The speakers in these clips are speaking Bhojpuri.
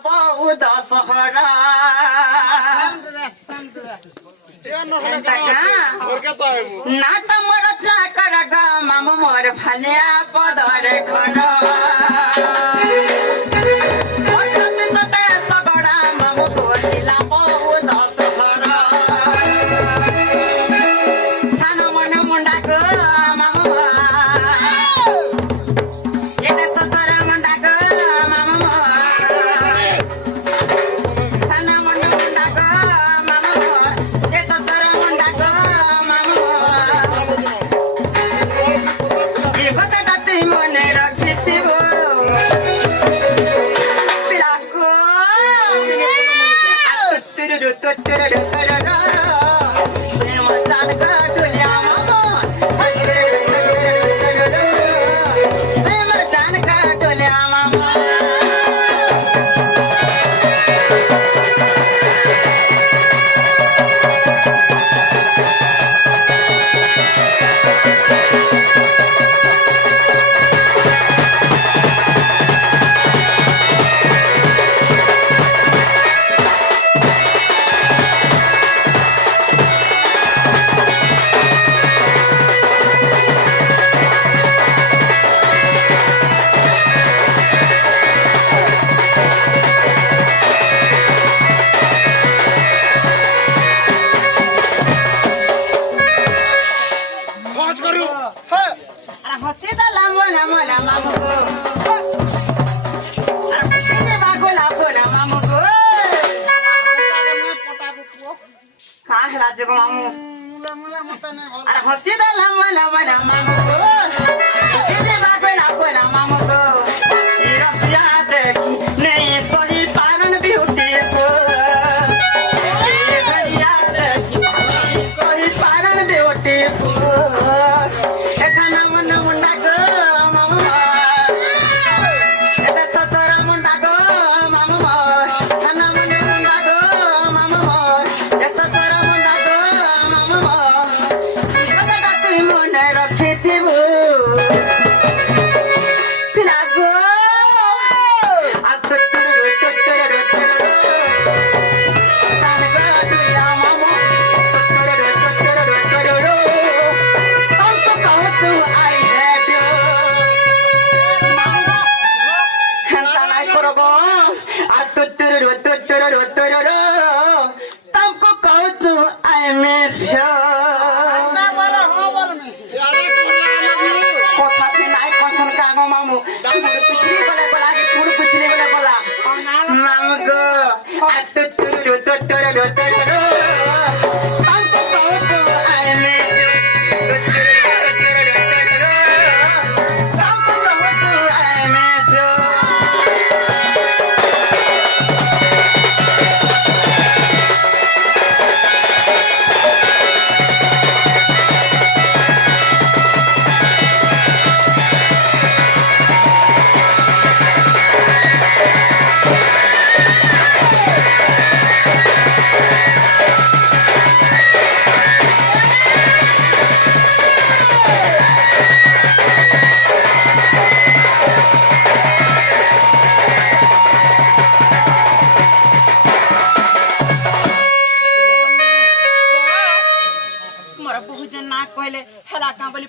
दशहरा नाट मरचा करगा माम मोर फल्या पदर खड सगडा माम बोलिला बहु दशहरा सान मन मुंडा ग माम येते ससरा मुंडा ग माम अरे हसी दला मला मला मामू सीधे बागला बोला मामू को रसिया देखी नहीं सही पारन ब्यूटी को रसिया देखी सही पारन ब्यूटी को एखाना मन मुंडा को मामू एटा ससरा मुंडा को मामू खाना मन मुंडा को मामू ए ससरा मुंडा को मामू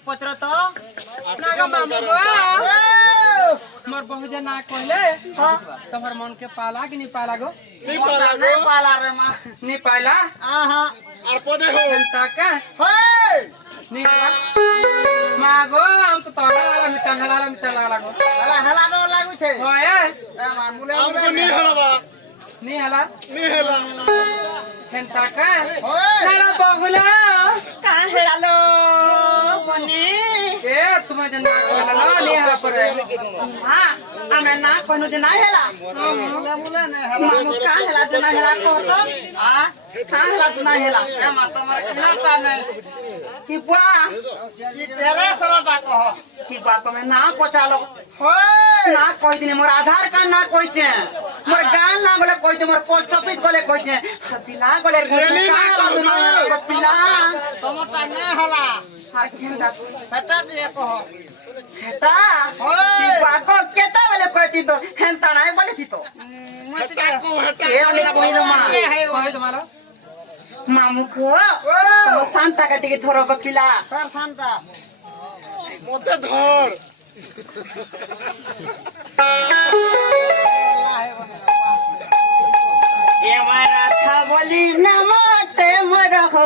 पत्र तो नागा मामू मोर बहुजन ना कहले तोहर मन के पाला कि नहीं पाला गो नहीं पाला रे मां नहीं पाला हां और पदे हो ताका हे नहीं मां गो हम तो तोरा में चला गो हला दो लागू छे होए ए मामूले हमको नहीं हला हेन ताका सारा बहुला का हेलालो मनी ए तुम जना हला नहीं हला पर हां हमें ना कोनो दिन हेला मुले ने हला मामू का हेला जना हेला को तो हां का हेला जना हेला ए मा तमर केना ताने की बा ई तेरे सरटा कह की बात में ना पचालो होय ना कोई दिन मोर आधार कार्ड ना कोई छे मोर गान ना बोले कोई मोर पोस्ट ऑफिस बोले कोई छे दिला बोले दिला तमटा ना हला हार केनदा सेटा दिए कह सेटा होय बाको केता बोले कोई तो हेंता नाही बोले तो मत ମାମୁଁକୁ ତମ ସାନ୍ତା କାଟିକି ଧର ପିଲା ସାନ୍ତା ମତେ ଧର ରାଧା ବୋଲି ନାମଟେ ମୋର ହୋ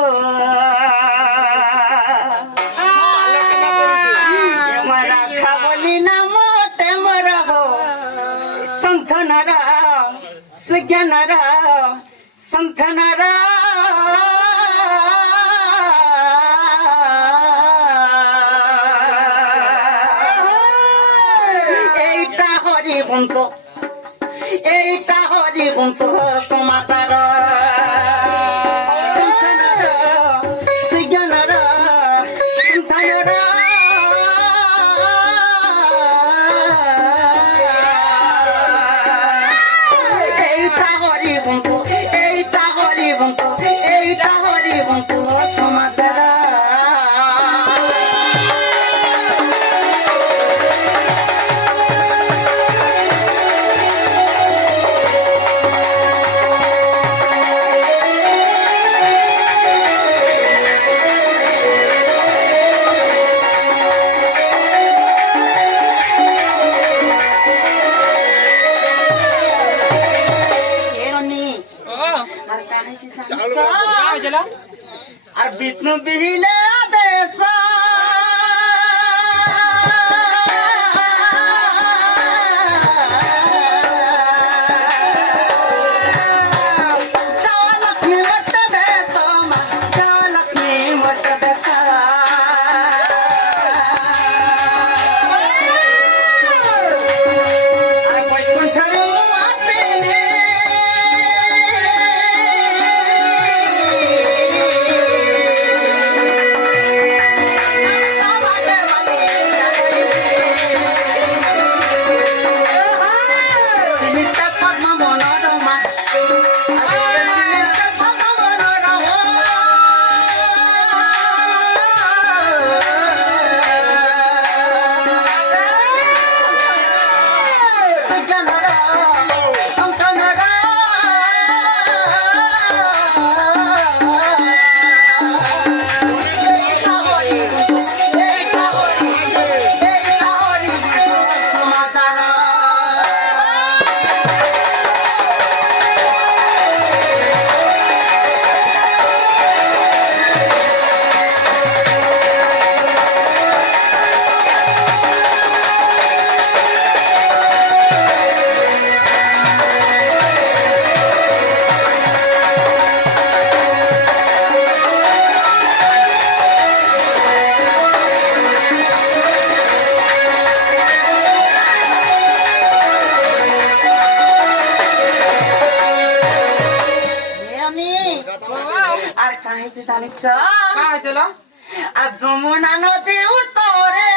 ରାଧା ବୋଲି ନାମଟେ ମୋର ହୋ ସନ୍ଥନର ସୁଜ୍ଞାନର ସନ୍ଥନର এইটা হরি বন্ত এইটা হরি বন্ত সমাতার সন্তানর সৃজনর সন্তানর এইটা হরি বন্ত এইটা হরি বন্ত এইটা হরি বন্ত সমাতার আর বিষ্ণু বিহিলে দেশ লক্ষ্মী মঠ দেশ লক্ষ্মী মঠ দেশ বৈকুণ্ঠরু আসেনে আর কাহিছে জানিস আর যমুনা নদী উত্তরে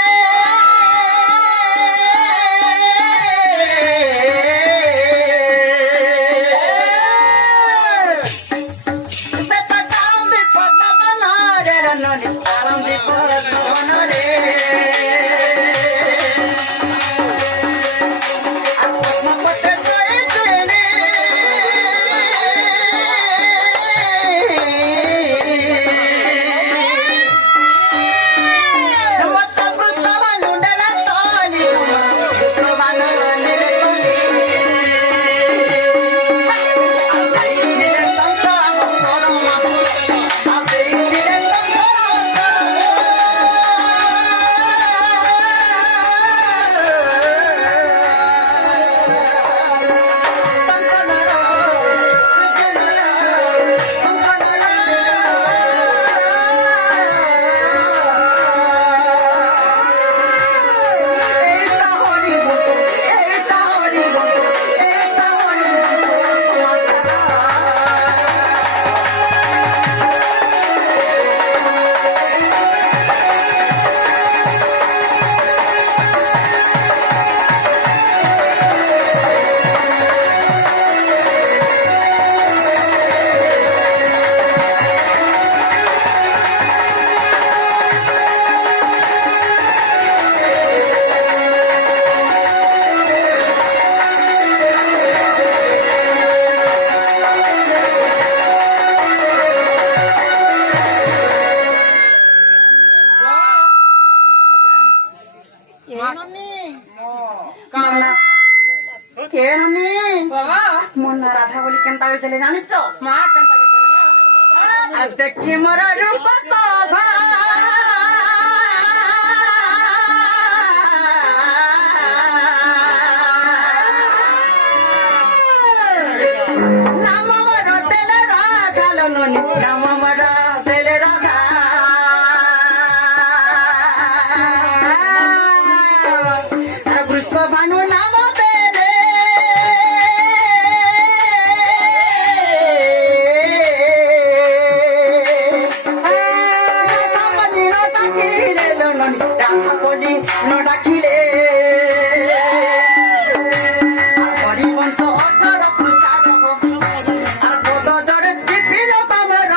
কানা কে ননি বাবা মন রাধা বলি কেনতা হইছিলে জানিছ মা কান্তা করে না আর দেখি মোর রূপ শোভা নাম মোর তেলে রাধা লো ননি নাম মোর তেলে রাধা বৃষ্ণ ভানু নাম তেলে রাধা বলি ন ডাকিলে হরিবংশ অঠর কৃতার আর পদ জড়ে বিভিন্ন পামর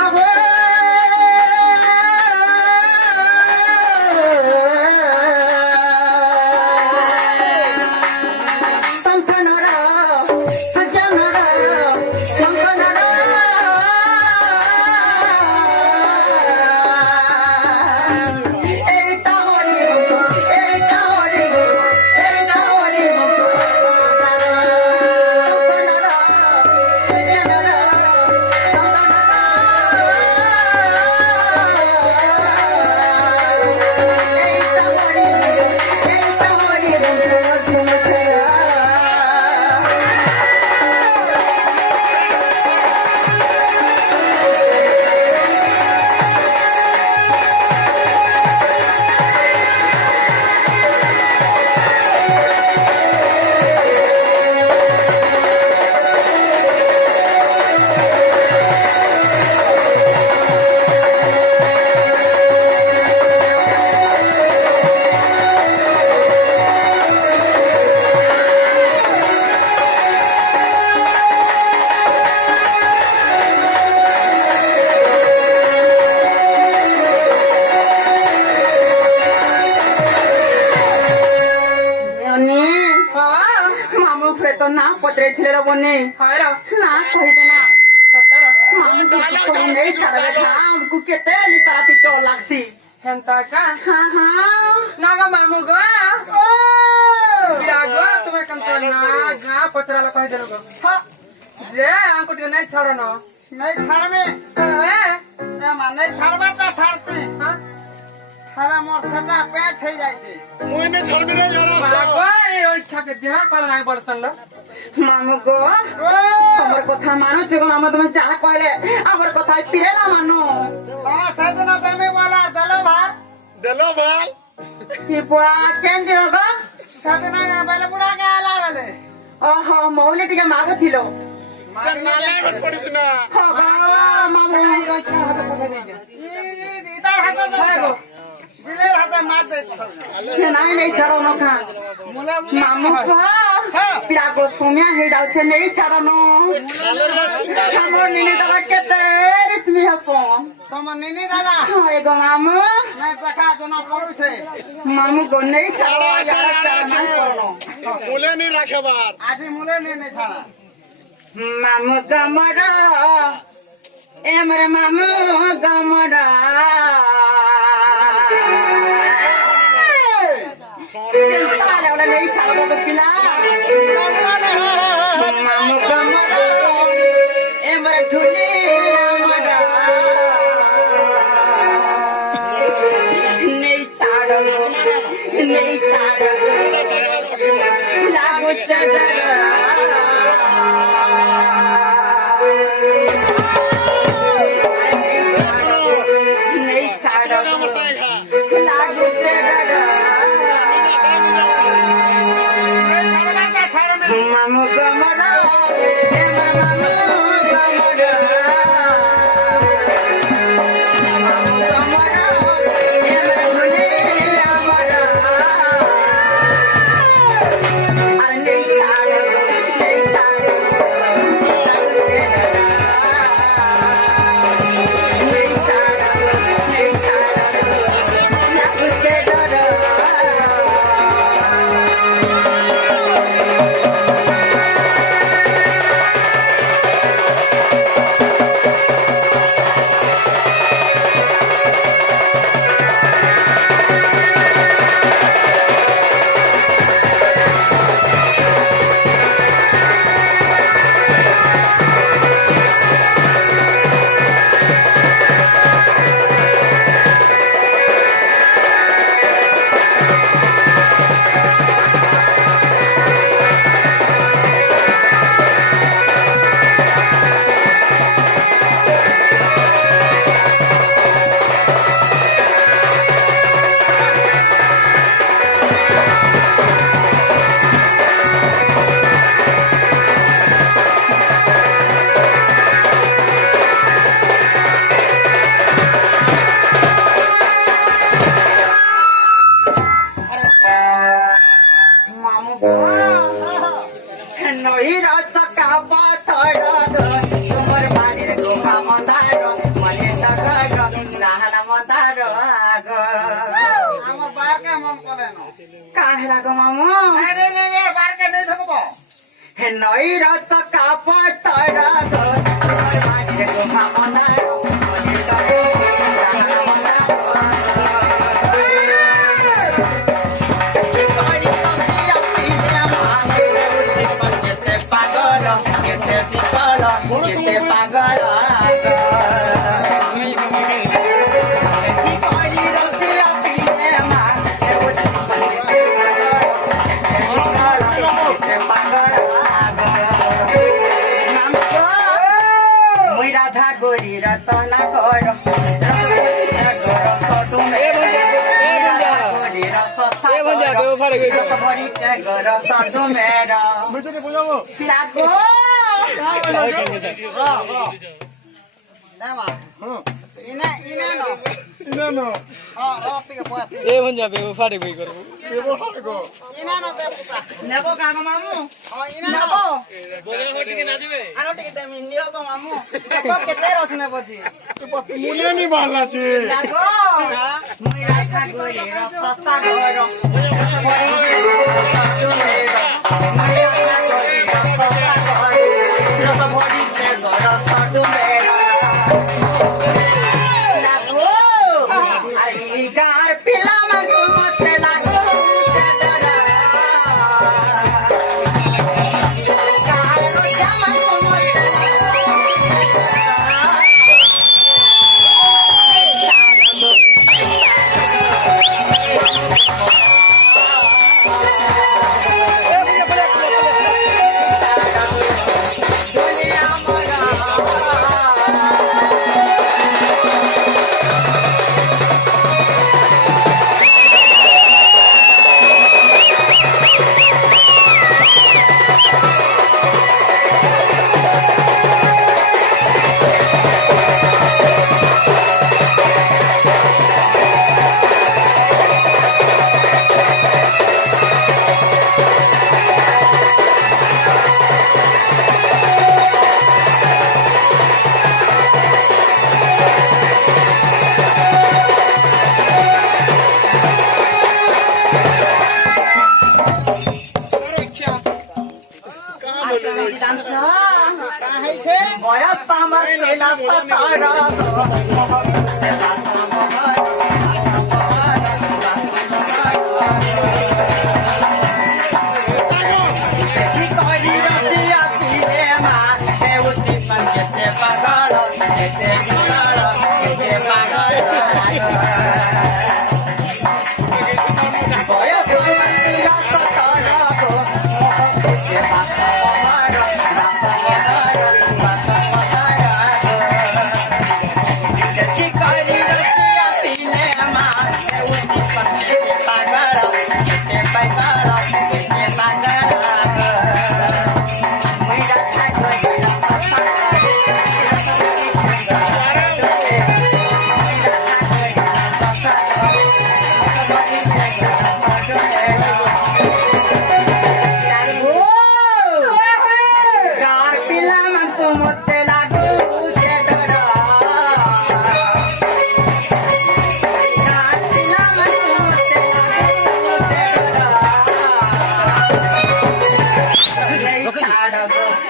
শঙ্খনর সুজ্ঞানর শঙ্খনর এইটা হরিবংশ এইটা হরিবংশ এইটা হরিবংশ শঙ্খনর সুজ্ঞানর মামু ফের তো না পচাইছিলে রে বনে হায়রা না কইতে না সত্তর মামু তো নেই ছাড়বে আমকু কেতে লিতাতি ডর লাগছি হেনতা কা হ্যাঁ হ্যাঁ নাগা মামু গো ও বিরাগো তুমি কান্তা না গা পচরালা কই দেলো গো যে আঙ্কু টিকে নাই ছড়ানো নাই ছাড়বে মানে ছাড়বাটা ছাড়ছি হ্যাঁ সারা মোর সেটা পেট হয়ে যাইছে মুইনে ছড়বিরে জড়াছ বাগো এই ওই খাকে দেহা কল নাই বলছন লো মামু গো আমার কথা মানু যে মামা তুমি যা কইলে আমার কথা ফিরে না মানু তোমার সাথে না তুমি বলা দলো ভাই দেলো ভাল কি বুয়া কেন দিল গো সাথে না বাইলে বুড়া গালা গলে ওহো মৌলি টিকে মাগুছিল নালে বট পড়িছ না মামু ওই খা হাতে কথা নেই ইতার হাতে গো বিলের হাতে মার দে নাই নাই ছাড়ো না খা মামু গো পিরাগো সোমিয়া হে যাচ্ছে নেই ছাড়ানো আমার নিনি দাদা কেতে রিসমি হাসো তোমার নিনি দাদা হয় গো মামু নাই দেখা জনা পড়ুছে মামু গো নেই ছাড়ো মুলে নি রাখবার আজি মুলে নেই ছাড়া মামু গমরা এমরে মামু গমরা তাহলে ওরা নেই ছাড়বো পিলা মামু গমরা এমরে ঠুলি আমরা নেই ছাড়ো লাগু চড়া नहीं छाड़ा लागू चढ़ा मामू गमरा मामू गमरा मामू गमरा भूले हमारा अरे नहीं छाड़ा मामू नई रस का पाथर तुमर बाड़ीर गोहा मदार मने तगर नाहन मदार आग আমার বারকে মন করে না काहेला गो मामू বারকে নেই থাকবো नई रस का पाथर तुमर बाड़ीर गोहा मदार मने तगर नाहन मदार राधा गोरी रतना कर নেবো কাগো মামু নেবো আরো টিকে দেমি নিও গো মামু কেতে রস নেবো জি মুলে নি ভাল আছে কাগো মুই রাখা গরি রস সস্তা গর বয়স আমার সেনা তারা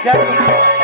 चल